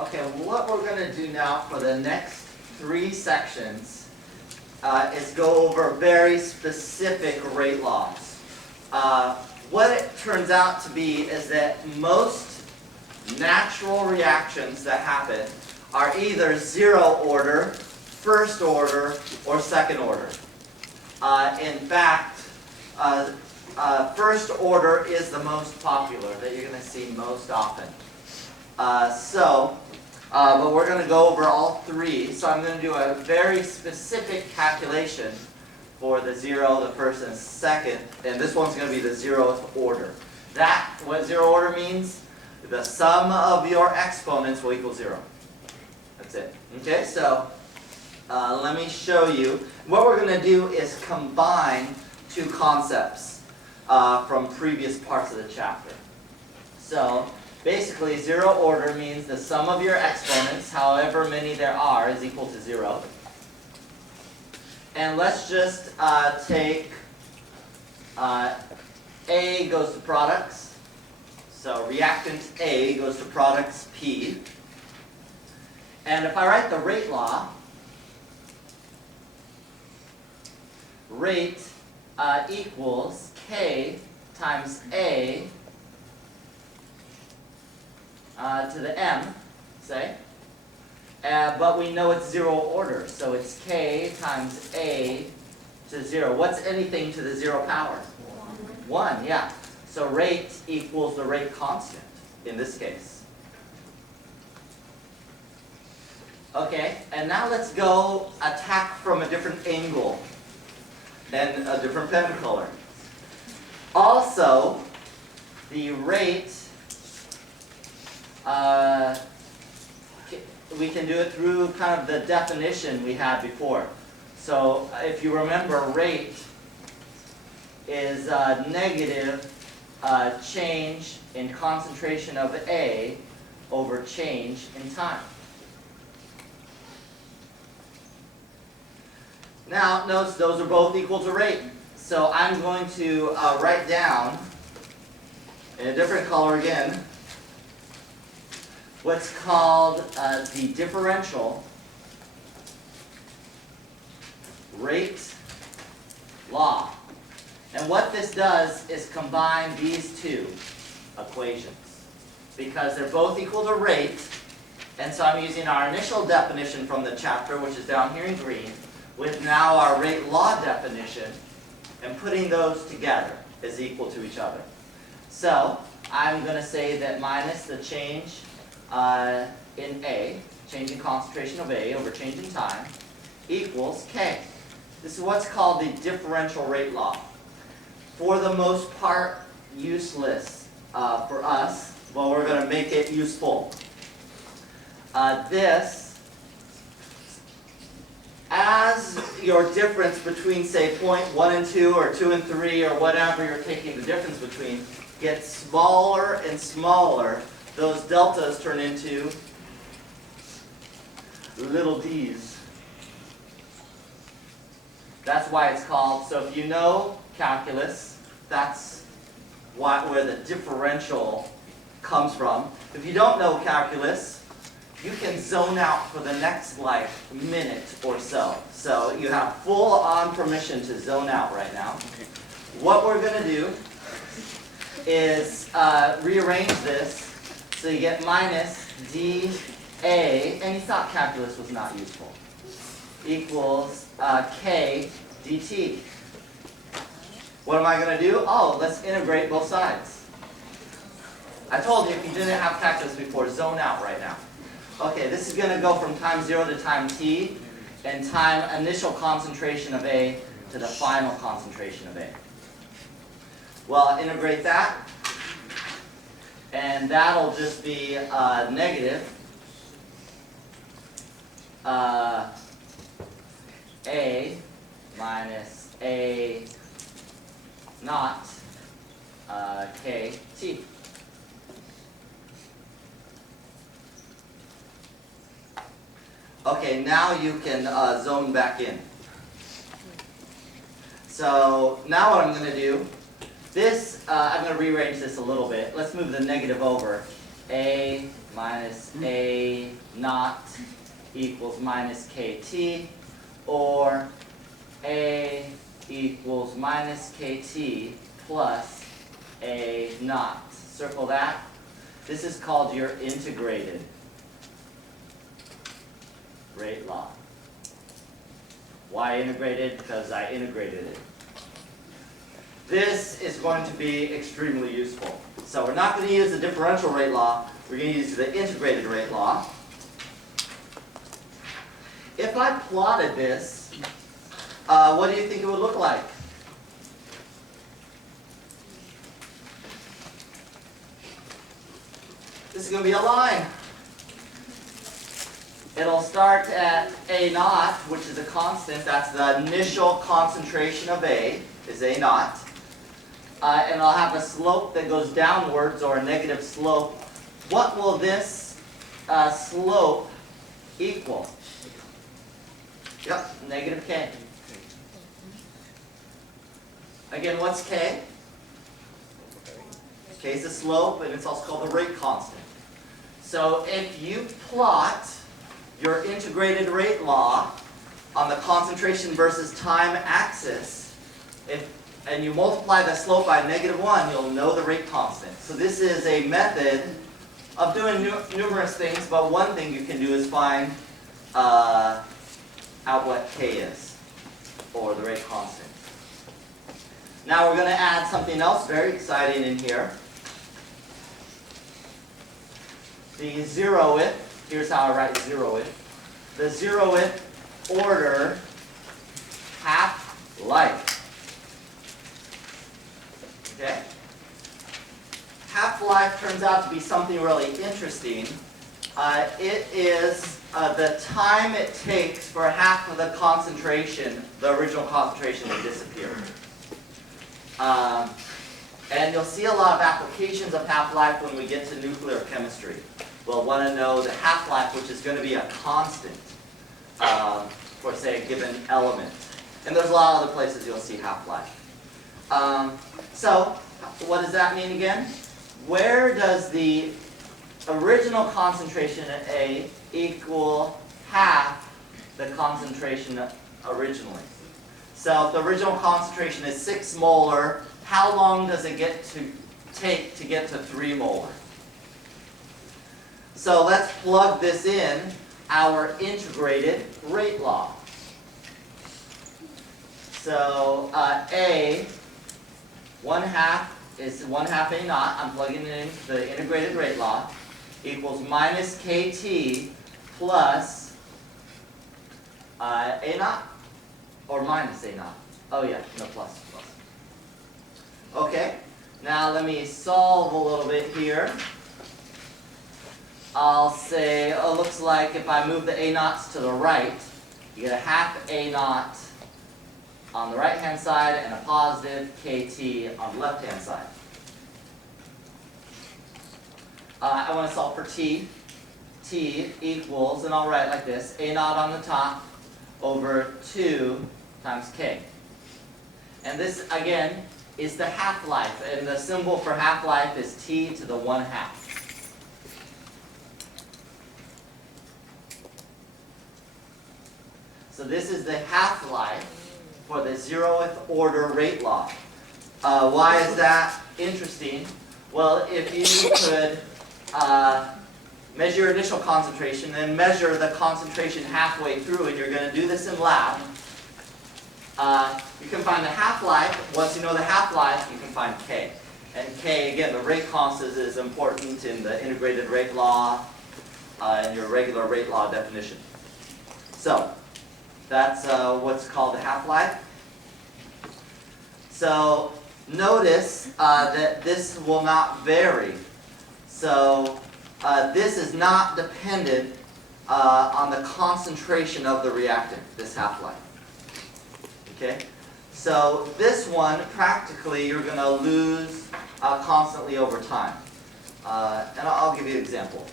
Okay, what we're going to do now for the next 3 sections is go over very specific rate laws. What it turns out to be is that most natural reactions that happen are either 0 order, 1st order, or 2nd order. In fact, 1st order is the most popular that you're going to see most often. But we're going to go over all 3. So I'm going to do a very specific calculation for the 0, the 1st, and 2nd. And this one's going to be the 0th order. What 0 order means? The sum of your exponents will equal 0. That's it. Okay, so let me show you. What we're going to do is combine 2 concepts from previous parts of the chapter. So basically, 0 order means the sum of your exponents, however many there are, is equal to 0. And let's just take A goes to products. So reactant A goes to products P. And if I write the rate law, rate equals K times A to the m, say. But we know it's 0 order, so it's K times A to 0. What's anything to the 0 power? 1, yeah. So rate equals the rate constant in this case. Okay, and now let's go attack from a different angle and a different pen color. Also, the rate, we can do it through kind of the definition we had before. So if you remember, rate is negative change in concentration of A over change in time. Now, notice those are both equal to rate. So I'm going to write down, in a different color again, what's called the differential rate law. And what this does is combine these 2 equations because they're both equal to rate. And so I'm using our initial definition from the chapter, which is down here in green, with now our rate law definition, and putting those together is equal to each other. So I'm going to say that minus the change in A, change in concentration of A over change in time, equals K. This is what's called the differential rate law. For the most part, useless for us, but we're going to make it useful. This, as your difference between, say, point 1 and 2, or 2 and 3, or whatever you're taking the difference between, gets smaller and smaller, those deltas turn into little d's. That's why it's called, so if you know calculus, that's where the differential comes from. If you don't know calculus, you can zone out for the next minute or so. So you have full-on permission to zone out right now. Okay. What we're going to do is rearrange this so you get minus dA, and you thought calculus was not useful, equals K dt. What am I going to do? Oh, let's integrate both sides. I told you if you didn't have calculus before, zone out right now. Okay, this is going to go from time 0 to time t, and time initial concentration of A to the final concentration of A. Well, I'll integrate that, and that'll just be negative A minus A naught kt. Okay, now you can zone back in. So now what I'm going to do, I'm going to rearrange this a little bit. Let's move the negative over. A minus A naught equals minus kt, or A equals minus kt plus A naught. Circle that. This is called your integrated rate law. Why integrated? Because I integrated it. This is going to be extremely useful. So we're not going to use the differential rate law. We're going to use the integrated rate law. If I plotted this, what do you think it would look like? This is going to be a line. It'll start at A naught, which is a constant. That's the initial concentration of A, is A naught. And it'll have a slope that goes downwards, or a negative slope. What will this slope equal? Yep, negative k. Again, what's k? K is the slope, and it's also called the rate constant. So if you plot your integrated rate law on the concentration versus time axis, and you multiply the slope by -1, you'll know the rate constant. So this is a method of doing numerous things, but one thing you can do is find out what k is, or the rate constant. Now we're going to add something else very exciting in here. The zeroth, here's how I write zeroth. The zeroth order half-life. Okay? Half-life turns out to be something really interesting. It is the time it takes for half of the concentration, the original concentration, to disappear. And you'll see a lot of applications of half-life when we get to nuclear chemistry. We'll want to know the half-life, which is going to be a constant for, say, a given element. And there's a lot of other places you'll see half-life. So, what does that mean again? Where does the original concentration at A equal half the concentration originally? So if the original concentration is 6 molar, how long does it take to get to 3 molar? So let's plug this in, our integrated rate law. So A, 1/2 is 1/2 A naught, I'm plugging it into the integrated rate law, equals minus KT plus A naught, or minus A naught. Oh yeah, no, plus. Okay, now let me solve a little bit here. I'll say, oh, looks like if I move the A naughts to the right, you get a half A naught on the right-hand side and a positive KT on the left-hand side. I want to solve for T. T equals, and I'll write like this, A naught on the top over 2 times K. And this, again, is the half-life, and the symbol for half-life is T to the 1/2. So this is the half-life for the 0th order rate law. Why is that interesting? Well, if you could measure your initial concentration, then measure the concentration halfway through, and you're going to do this in lab, you can find the half-life. Once you know the half-life, you can find K. And K, again, the rate constant is important in the integrated rate law and your regular rate law definition. So that's what's called the half-life. So notice that this will not vary. So this is not dependent on the concentration of the reactant, this half-life. Okay? So this one, practically, you're going to lose constantly over time. And I'll give you an example.